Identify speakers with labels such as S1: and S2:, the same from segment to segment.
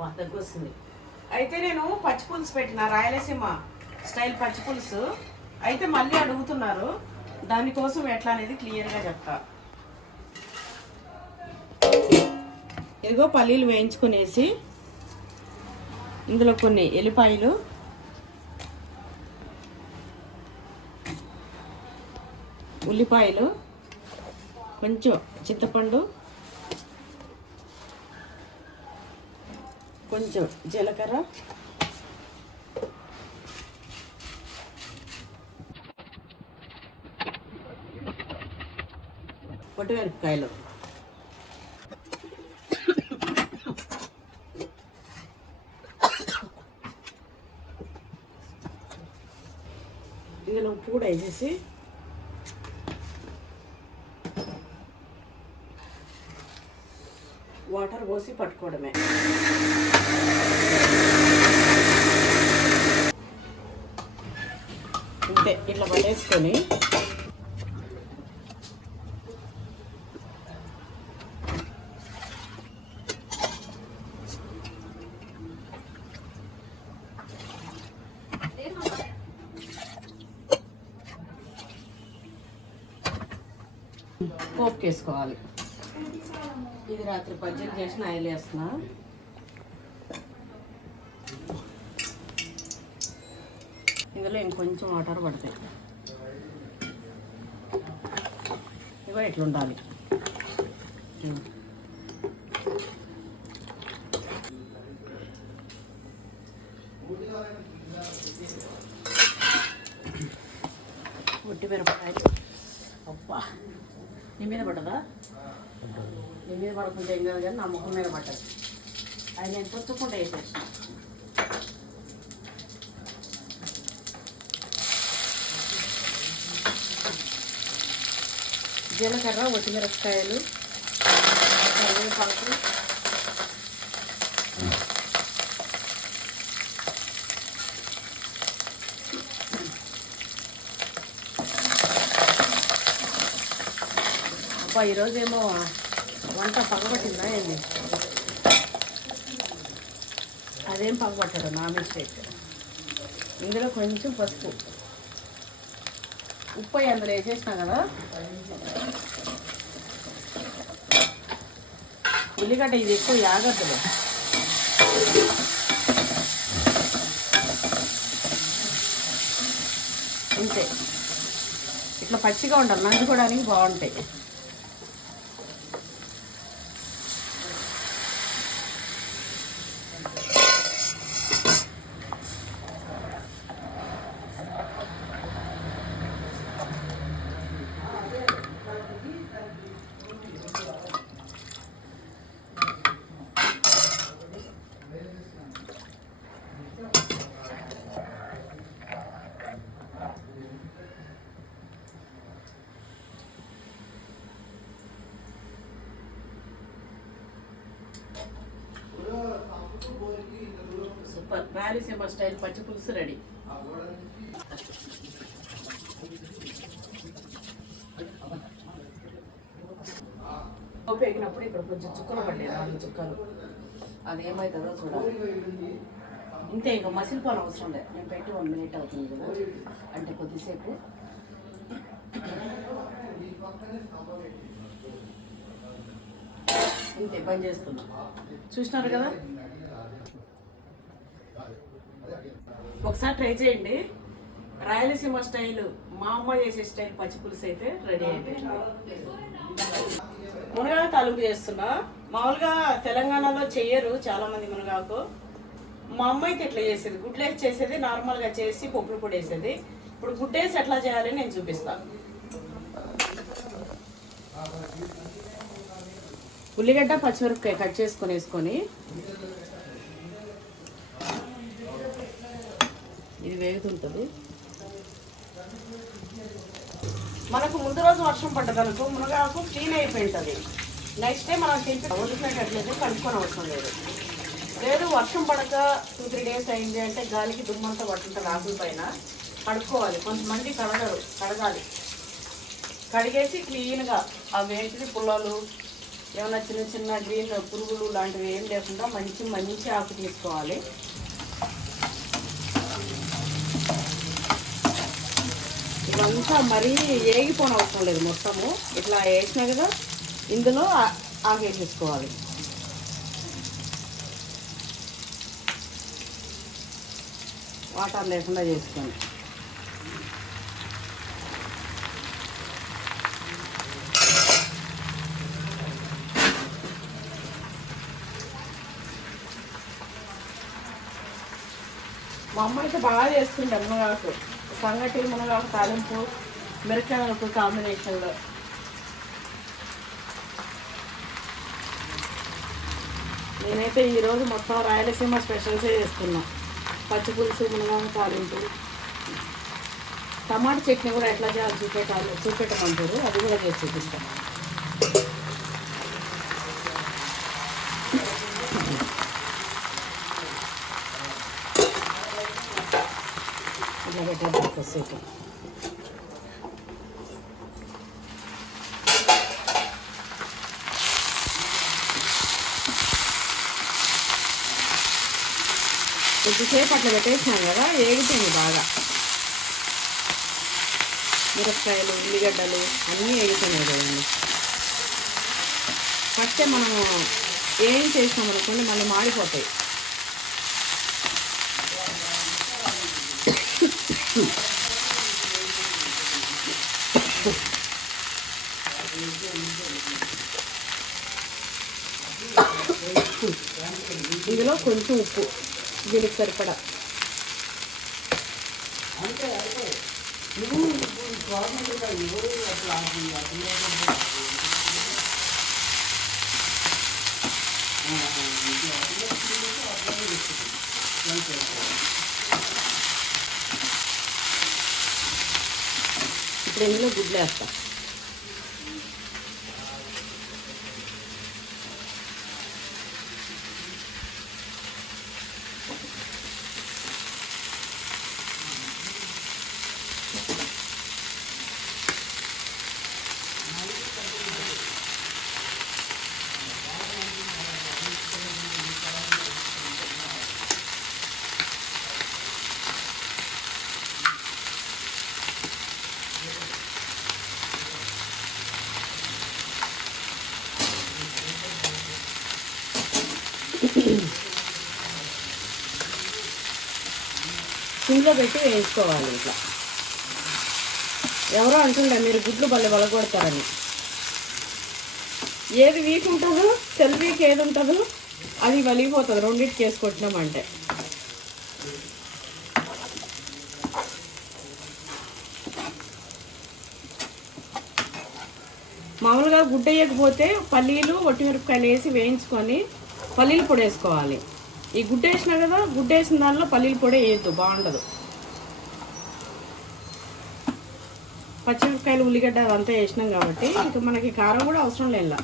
S1: అబ్బా దగ్గు వస్తుంది. అయితే నేను పచ్చి పులుసు పెట్టిన రాయలసీమ స్టైల్ పచ్చి పులుసు. అయితే మళ్ళీ అడుగుతున్నారు దానికోసం ఎట్లా అనేది క్లియర్గా చెప్తా. ఇదిగో పల్లీలు వేయించుకునేసి ఇందులో కొన్ని ఎల్లిపాయలు. ఉల్లిపాయలు. కొంచెం చింతపండు. కొంచెం జీలకర్ర. పొట్టిమిరపకాయలు. ఇందులో ఉప్పు కూడా వేసేసి వాటర్ పోసి పట్టుకోవడమే. అంతే ఇట్లా పడేసుకొని పోపు వేసుకోవాలి ఇది రాత్రి బజ్జీలు చేసిన ఆయిల్ వేస్తున్నా. ఇందులో ఇంకొంచెం వాటర్ పడతాయి. ఇగో ఇట్లుండాలి. ఉట్టి మిరపకాయలు అబ్బా నీ మీద పడదా నీ మీద పడుకుంటే ఏం కాదు కానీ నా ముఖం మీద పడ్డది. అది నేను పొత్తుకుంటే వేసేసిన. జీలకర్ర ఒట్టిమిరపకాయలు కరివేపాకు. అబ్బా ఈరోజేమో వంట పగబట్టిందా ఏంది? అదేం పగబట్టాడు నా మిస్టేక్ ఇందులో కొంచెం పసుపు. ఉప్పు అందులో వేసేసినా కదా? ఉల్లిగడ్డ ఇది ఎక్కువ యాగద్దులు అంతే ఇట్లా పచ్చిగా ఉండాలి నంచుకోవడానికి బాగుంటాయి. సూపర్. రాయలసీమ స్టైల్ పచ్చి పులుసు రెడీ. కొంచెం చుక్కలు పడ్డాయి నాలుగు చుక్కలు. అది ఏమవుతుందో చూడాలి. ఇంతే ఇంకా మసిలిపోని అవసరం లేదు. నేను పెట్టి వన్ మినిట్ అవుతుంది కదా. అంటే కొద్దిసేపు. ఇంతే పని చేస్తున్నా చూసినారు కదా? ఒకసారి ట్రై చేయండి. రాయలసీమ స్టైల్ మా అమ్మ చేసే స్టైల్ పచ్చి పులుసు అయితే రెడీ అయిపోయింది. మునగాకు తాలూకు చేస్తున్నా. మామూలుగా తెలంగాణలో చెయ్యరు చాలా మంది మునగాకు. మా అమ్మ అయితే ఇట్లా చేసేది. గుడ్లేసి చేసేది నార్మల్గా చేసి పప్పులు పొడి వేసేది. ఇప్పుడు గుడ్డేసి ఎట్లా చేయాలని నేను చూపిస్తాను ఉల్లిగడ్డ పచ్చిమిరపకాయ కట్ చేసుకొని వేసుకొని. ఇది వేగుతుంటుంది. మనకు ముందు రోజు వర్షం పడ్డదనుకో మునగాకు క్లీన్ అయిపోయింటుంది. నెక్స్ట్ డే మనం తింటే వదిలిపెట్టట్లేదు కలుపుకొని అవసరం లేదు. లేదు వర్షం పడక టూ త్రీ డేస్ అయింది అంటే గాలికి దుమ్మంతా పట్టుంటుంది ఆకుల పైన కడుక్కోవాలి కొంతమంది కడగరు కడగాలి. కడిగేసి క్లీన్గా ఆ ఏంటిది పుల్లలు ఏమైనా చిన్న చిన్న గ్రీన్ పురుగులు లాంటివి ఏం లేకుండా మంచి మంచి ఆకు తీసుకోవాలి. ఇవంతా మరీ ఏగిపోని అవసరం లేదు మొత్తము. ఇట్లా వేసినా కదా ఇందులో ఆగేసేసుకోవాలి. వాటర్ లేకుండా చేసుకొని మా అమ్మ అయితే బాగా చేస్తుండే అమ్మగారు సంగటి మునగాకు తాలింపు మిరకాయలకు కాంబినేషన్లో నేనైతే ఈరోజు మొత్తం రాయలసీమ స్పెషల్సే చేస్తున్నా. పచ్చి పులుసు మునగాకు తాలింపు. టమాటా చట్నీ కూడా ఎట్లా చేయాలి చూపెట్టాలి చూపెట్టమంటారు. అది కూడా చేసి చూపిస్తాను ఇట్లా పెట్టాలి కొద్దిసేపు అట్లా పెట్టేసినాం కదా ఏగుతుంది బాగా మిరపకాయలు ఉల్లిగడ్డలు అన్నీ వేగుతున్నాయి కదండి ఫస్టే మనము ఏం చేసినాం అనుకోండి మళ్ళీ మాడిపోతాయి ఇందులో కొంచెం ఉప్పు దీనికి సరిపడా. ఇప్పుడు ఇందులో గుడ్లు వేస్తా. సిమ్లో పెట్టి వేయించుకోవాలి ఇట్లా. ఎవరో అంటుండే మీరు గుడ్లు బల్ల బలగొడతారని ఏది వీక్ ఉంటుందో సెల్ వీక్ ఏది ఉంటుందో అది వలిగిపోతుంది. రెండింటికి వేసుకుంటున్నామంటే మామూలుగా గుడ్డ వేయకపోతే పల్లీలు ఒట్టిమిరపకాయలు వేసి వేయించుకొని పల్లీలు పొడి వేసుకోవాలి. ఈ గుడ్డ వేసినా కదా గుడ్డ వేసిన దానిలో పల్లీలు పొడి వేయద్దు బాగుండదు. పచ్చిమిరపకాయలు ఉల్లిగడ్డ అదంతా వేసినాం కాబట్టి ఇంకా మనకి కారం కూడా అవసరం లేదు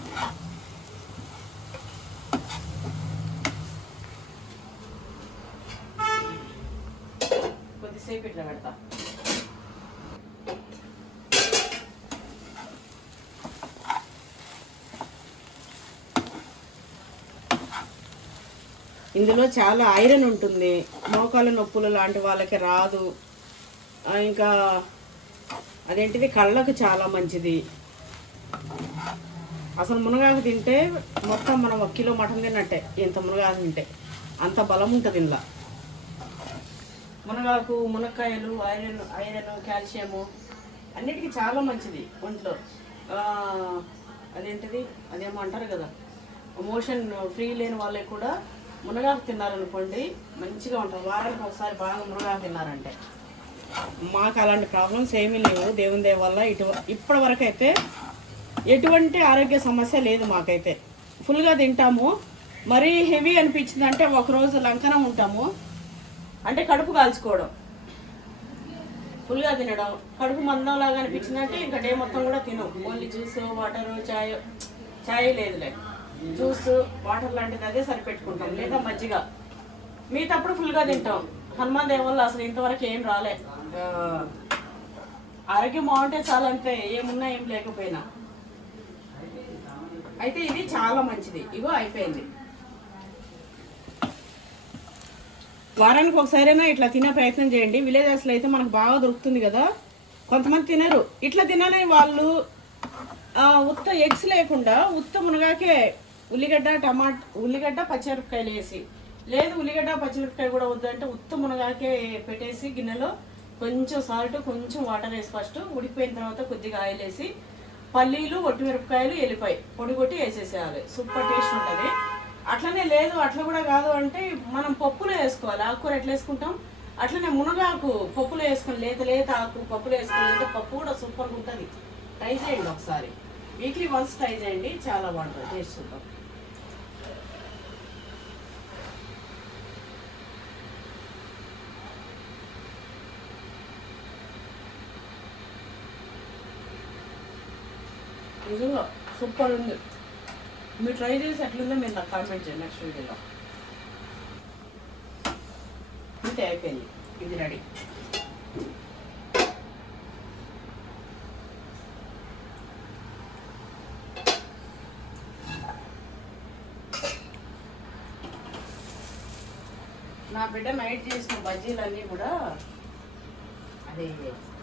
S1: కొద్దిసేపు ఇట్లా పెడతా ఇందులో చాలా ఐరన్ ఉంటుంది. మోకాల నొప్పులు లాంటి వాళ్ళకి రాదు. ఇంకా అదేంటిది? కళ్ళకు చాలా మంచిది. అసలు మునగాకు తింటే మొత్తం మనం ఒక కిలో మటన్ తిన్నట్టే. ఇంత మునగాకు తింటే. అంత బలం ఉంటుంది ఇందులో. మునగాకు మునక్కాయలు ఐరన్ ఐరన్ కాల్షియము అన్నిటికీ చాలా మంచిది ఒంట్లో. అదేంటిది? అదేమో అంటారు కదా. మోషన్ ఫ్రీ లేని వాళ్ళకి కూడా మునగాకు తిన్నారనుకోండి మంచిగా ఉంటారు. వారానికి ఒకసారి బాగా మునగాకు తిన్నారంటే. మాకు అలాంటి ప్రాబ్లమ్స్ ఏమీ లేవు. దేవుని దేవ వల్ల ఇటు ఇప్పటి వరకు అయితే ఎటువంటి ఆరోగ్య సమస్య లేదు మాకైతే. ఫుల్గా తింటాము. మరీ హెవీ అనిపించిందంటే ఒకరోజు లంకనం ఉంటాము. అంటే కడుపు కాల్చుకోవడం. ఫుల్గా తినడం. కడుపు మందం లాగా అనిపించిందంటే ఇంకా డే మొత్తం కూడా తినం. ఓన్లీ జ్యూస్ వాటర్ చాయ్ చాయ్ లేదులే. జ్యూస్ వాటర్ లాంటిది అదే సరిపెట్టుకుంటాం లేదా మజ్జిగ. మిగతాప్పుడు ఫుల్గా తింటాం. హనుమాన్ దేవుళ్ళు అసలు ఇంతవరకు ఏం రాలే. ఆరోగ్యం బాగుంటే చాలా అంతే ఏమున్నా ఏం లేకపోయినా. అయితే ఇది చాలా మంచిది. ఇగో అయిపోయింది. వారానికి ఒకసారైనా ఇట్లా తినే ప్రయత్నం చేయండి. విలేజెస్లో అయితే మనకు బాగా దొరుకుతుంది కదా. కొంతమంది తినరు. ఇట్లా తినని వాళ్ళు ఉత్త ఎగ్స్ లేకుండా ఉత్త మునగాకే ఉల్లిగడ్డ టమాటా ఉల్లిగడ్డ పచ్చిమిరపకాయలు వేసి. లేదు ఉల్లిగడ్డ పచ్చిమిరపకాయ కూడా వద్దంటే ఉత్త మునగాకే పెట్టేసి గిన్నెలో కొంచెం సాల్ట్ కొంచెం వాటర్ వేసి ఫస్ట్ ఉడికిపోయిన తర్వాత కొద్దిగా ఆయిల్ వేసి పల్లీలు ఒట్టిమిరపకాయలు ఎల్లిపాయ పొడి కొట్టి వేసేసేయాలి. సూపర్ టేస్ట్ ఉంటుంది. అట్లనే లేదు అట్లా కూడా కాదు అంటే మనం పప్పులో వేసుకోవాలి. ఆకుకూర ఎట్లా వేసుకుంటాం? అట్లనే మునగాకు పప్పులో వేసుకొని లేత లేత ఆకు పప్పులో వేసుకొని అంటే పప్పు కూడా సూపర్గా ఉంటుంది. ట్రై చేయండి ఒకసారి. వీక్లీ వన్స్ ట్రై చేయండి. చాలా బాగుంటుంది. టేస్ట్ సూపర్ నిజంగా సూపర్ ఉంది. మీరు ట్రై చేసి ఎట్లుందో మీరు నాకు కామెంట్ చేయండి నెక్స్ట్ వీడియోలో. అంతే అయిపోయింది. ఇది రెడీ. నా బిడ్డ నైట్ చేసిన బజ్జీలన్నీ కూడా అది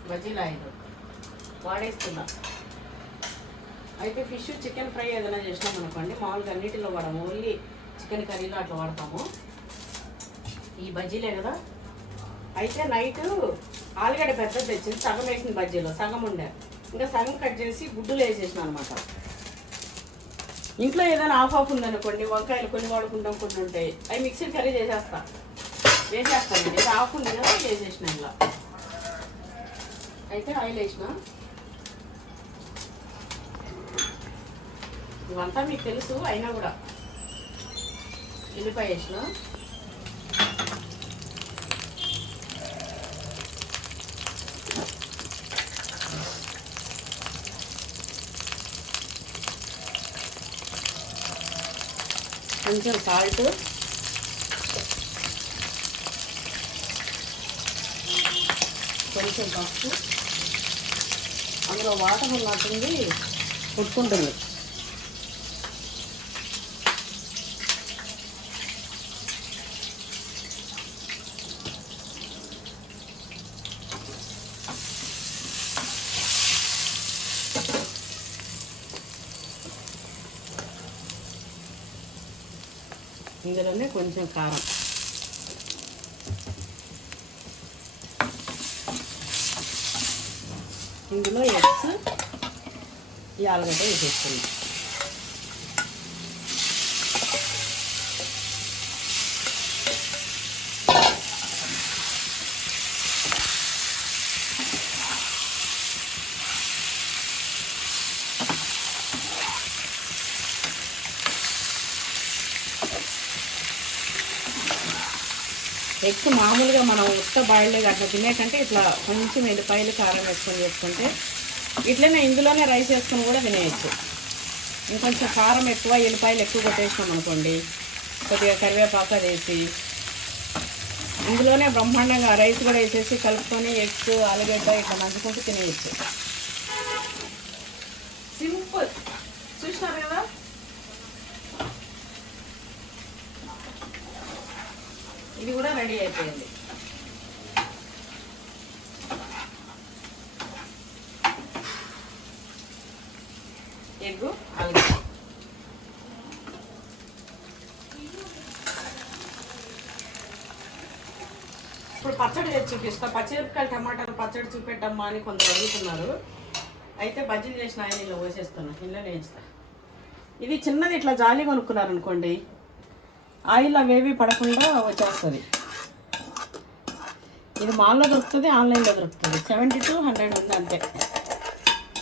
S1: బజ్జీలు ఆయన వాడేస్తున్నా. అయితే ఫిష్ చికెన్ ఫ్రై ఏదైనా చేసినాం అనుకోండి మామూలుగా అన్నిటిలో వాడము ఓన్లీ చికెన్ కర్రీలో అట్లా వాడతాము. ఈ బజ్జీలే కదా? అయితే నైట్ ఆలుగడ్డ పెద్ద తెచ్చింది సగం వేసింది బజ్జీలో సగం ఉండే. ఇంకా సగం కట్ చేసి గుడ్డులు వేసేసిన అనమాట ఇంట్లో ఏదైనా ఆఫ్ ఆఫ్ ఉందనుకోండి వంకాయలు కొన్ని వాడుకుంటాం కొన్ని ఉంటాయి. అవి మిక్సీ కర్రీ చేసేస్తా. వేసేస్తానండి ఆఫ్ ఉంది కదా వేసేసిన ఇలా అయితే ఆయిల్ వేసిన. ఇవంతా మీకు తెలుసు అయినా కూడా. ఉల్లిపాయ వేసిన. కొంచెం సాల్ట్ కొంచెం పప్పు అందులో వాటర్ ఉన్నట్టుంది కొట్టుకుంటుంది. దాంట్లోనే కొంచెం కారం. ఇందులో ఎగ్స్ ఈ ఆలుగడ్డ వేసేస్తుంది ఎగ్స్ మామూలుగా మనం ఉత్త బాయిల్డ్ అట్లా తినేకంటే ఇట్లా కొంచెం ఎల్లిపాయలు కారం వేసుకొని చేసుకుంటే ఇట్లనే ఇందులోనే రైస్ వేసుకొని కూడా తినేయచ్చు. ఇంకొంచెం కారం ఎక్కువ ఎల్లిపాయలు ఎక్కువ కొట్టేసినాం అనుకోండి కొద్దిగా కరివేపాకు వేసి ఇందులోనే బ్రహ్మాండంగా రైస్ కూడా వేసేసి కలుపుకొని ఎగ్స్ ఆలుగడ్డ ఇట్లా నంచుకుంటూ తినేయచ్చు సింపుల్ చూసినారు కదా ఇది కూడా రెడీ అయిపోయింది. ఎగ్గు ఆలుగడ్డ ఇప్పుడు పచ్చడి చేసి చూపిస్తా. పచ్చిమిరపకాయలు టమాటాలు పచ్చడి చూపెట్టమ్మా అని కొందరు అడుగుతున్నారు. అయితే బజ్జీలు చేసిన ఆయన ఇలా వేసేస్తాను ఇలా వేస్తా ఇది చిన్నది ఇట్లా జాలి కొనుక్కున్నారనుకోండి ఆయిల్ అవేవి పడకుండా వచ్చేస్తుంది. ఇది మాల్లో దొరుకుతుంది ఆన్లైన్లో దొరుకుతుంది. సెవెంటీ టు హండ్రెడ్ ఉంది అంతే.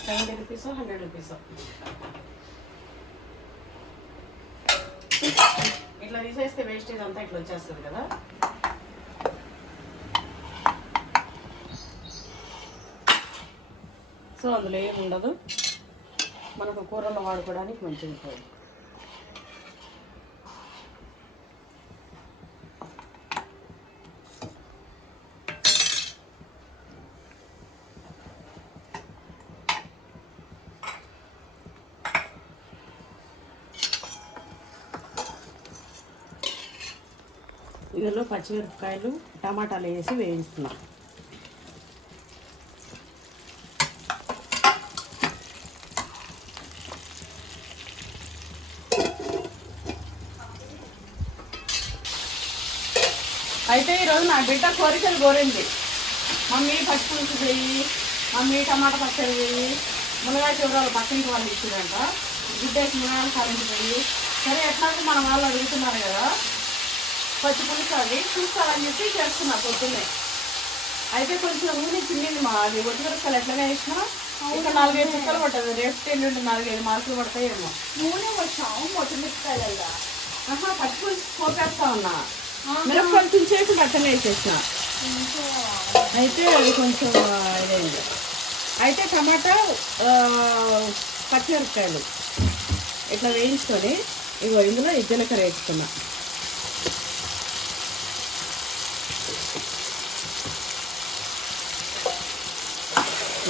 S1: Seventy rupees hundred rupees. ఇట్లా తీసేస్తే వేస్టేజ్ అంతా ఇట్లా వచ్చేస్తుంది కదా. సో అందులో ఏమి ఉండదు మనకు కూరలో వాడుకోవడానికి మంచిగా ఉంటుంది ఇందులో పచ్చిమిరపకాయలు టమాటాలు వేసి వేయిస్తున్నాం అయితే ఈరోజు నా బిడ్డ కోరికలు కోరింది. మమ్మీ పచ్చిపులుసు చెయ్యి మమ్మీ టమాటా పచ్చడి చెయ్యి మునగాయ చూడాలి పక్కింటి వాళ్ళు ఇచ్చిందంట. గుడ్డేసి మునగాయలు కరెంట్ పోయి సరే ఎట్లాగో మన వాళ్ళు అడుగుతున్నారు కదా పచ్చి పులుసు అది చూస్తారని చెప్పి చేస్తున్నా పొద్దున్నే. అయితే కొంచెం ఊరి చిన్నింది మా అది ఒట్టిమిరపకాయలు ఎట్లనే వేసినా ఇంకా నాలుగైదు చుక్కలు పట్టదు రేపు ఎల్లుండి నాలుగైదు మార్కులు పడతాయేమో.
S2: నూనె వచ్చాము మొట్టమిరపకాయలల్లా
S1: ఆహా పచ్చి పులుసు పోపేస్తా ఉన్నా. మిరపకాయలు తుంచేసి అట్టనే వేసేసిన. అయితే అది కొంచెం ఇదైంది. అయితే టమాటా పచ్చిమిరపకాయలు. ఇట్లా వేయించుకొని ఇగో ఇందులో జీలకర్ర వేసుకున్నా.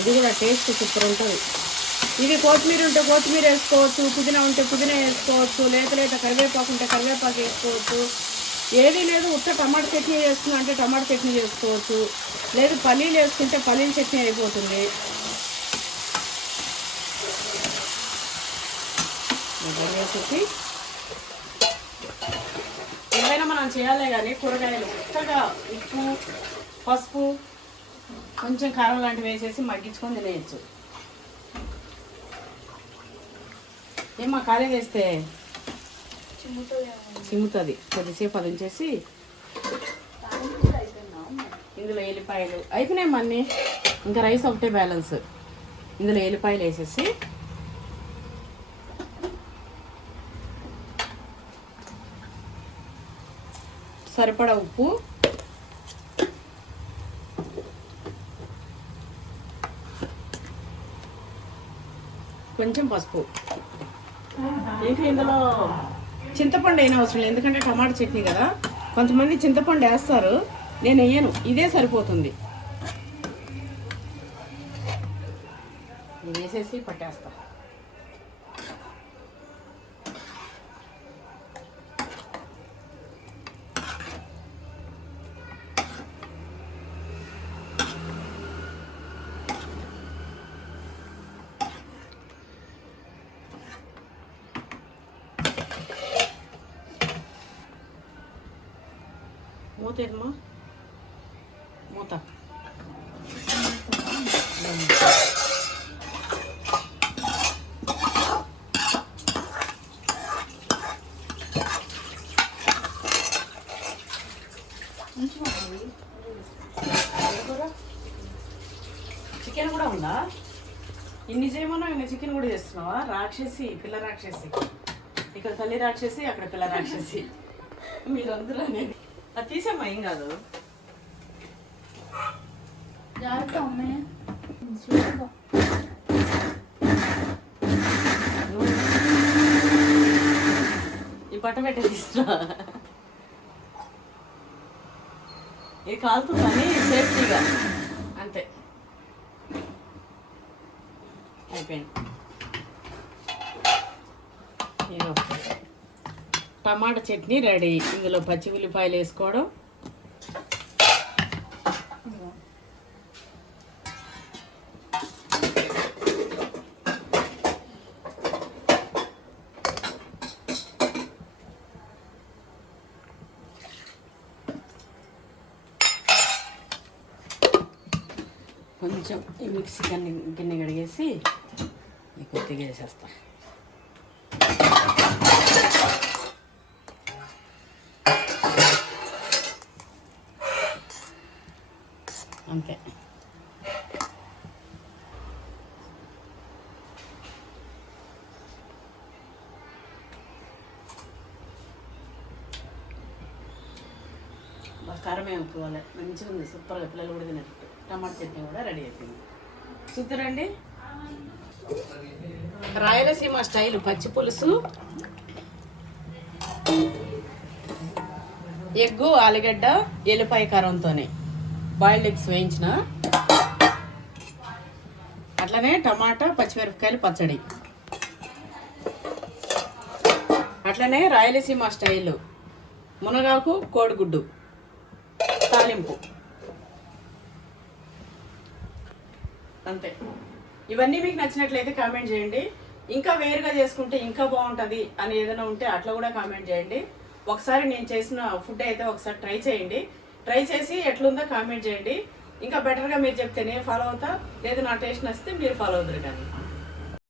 S1: ఇది కూడా టేస్ట్ సూపర్ ఉంటుంది. ఇది కొత్తిమీర ఉంటే కొత్తిమీర వేసుకోవచ్చు పుదీనా ఉంటే పుదీనా వేసుకోవచ్చు లేత లేత కరివేపాకు ఉంటే కరివేపాకు వేసుకోవచ్చు. ఏది లేదు ఉత్త టమాటా చట్నీ వేసుకున్నా అంటే టమాటా చట్నీ చేసుకోవచ్చు. లేదు పల్లీలు వేసుకుంటే పల్లీల చట్నీ అయిపోతుంది. వేసేసి ఏదైనా మనం చేయాలి కానీ కూరగాయలు కొత్తగా ఉప్పు పసుపు కొంచెం కారం లాంటివి వేసేసి మగ్గించుకొని తినేయచ్చు. ఏమా ఖాళీ వేస్తే చిమ్ముతుంది. కొద్దిసేపు అది ఉంచేసి ఇందులో ఎల్లిపాయలు అయిపోయినాయి మన్ని ఇంకా రైస్ ఒకటే బ్యాలెన్స్. ఇందులో ఎల్లిపాయలు వేసేసి సరిపడా ఉప్పు కొంచెం పసుపు. ఇంకా ఇందులో? చింతపండు అయిన అవసరం లేదు ఎందుకంటే టమాటా చట్నీ కదా. కొంతమంది చింతపండు వేస్తారు నేను వేయను ఇదే సరిపోతుంది. వేసేసి పట్టేస్తా మూత ఏదమ్మా మూత చికెన్ కూడా ఉందా ఇన్ని చేయమన్నా ఇంకా చికెన్ కూడా చేస్తున్నావా రాక్షసి పిల్ల రాక్షసి. ఇక్కడ తల్లి రాక్షసి అక్కడ పిల్ల రాక్షసి. మీరందరూ అనేది. అది తీసేమ్మా ఏం కాదు. ఈ పట్ట పెట్టే తీస్తున్నా ఇది కాలుతుందని సేఫ్టీగా. అంతే. అయిపోయింది. Tomato chutney ready. ఇందులో పచ్చి ఉల్లిపాయలు వేసుకోవడం. కొంచెం ఈ మిక్సీ గిన్నె గిన్నె కడిగేసి కొద్దిగా వేసేస్తాను అంతే బాగా పెట్టుకోవాలి మంచిగా ఉంది సూపర్గా పిల్లలు కూడా తినట్టు టమాటా చట్నీ కూడా రెడీ అయిపోయింది. చూద్దరండి. రాయలసీమ స్టైల్ పచ్చి పులుసు ఎగ్గు ఆలుగడ్డ ఎల్లిపాయ కారంతోనే. బాయిల్డ్ ఎగ్స్ వేయించిన. అట్లనే టమాటా పచ్చిమిరపకాయలు పచ్చడి. అట్లనే రాయలసీమ స్టైల్. మునగాకు కోడిగుడ్డు. తాలింపు అంతే. ఇవన్నీ మీకు నచ్చినట్లయితే కామెంట్ చేయండి. ఇంకా వేరుగా చేసుకుంటే ఇంకా బాగుంటుంది అని ఏదైనా ఉంటే అట్లా కూడా కామెంట్ చేయండి. ఒకసారి నేను చేసిన ఫుడ్ అయితే ఒకసారి ట్రై చేయండి. ట్రై చేసి ఎట్లుందో కామెంట్ చేయండి. ఇంకా బెటర్గా మీరు చెప్తే నేను ఫాలో అవుతా. లేదు నా టేస్ట్ నచ్చితే మీరు ఫాలో అవుతారు కానీ.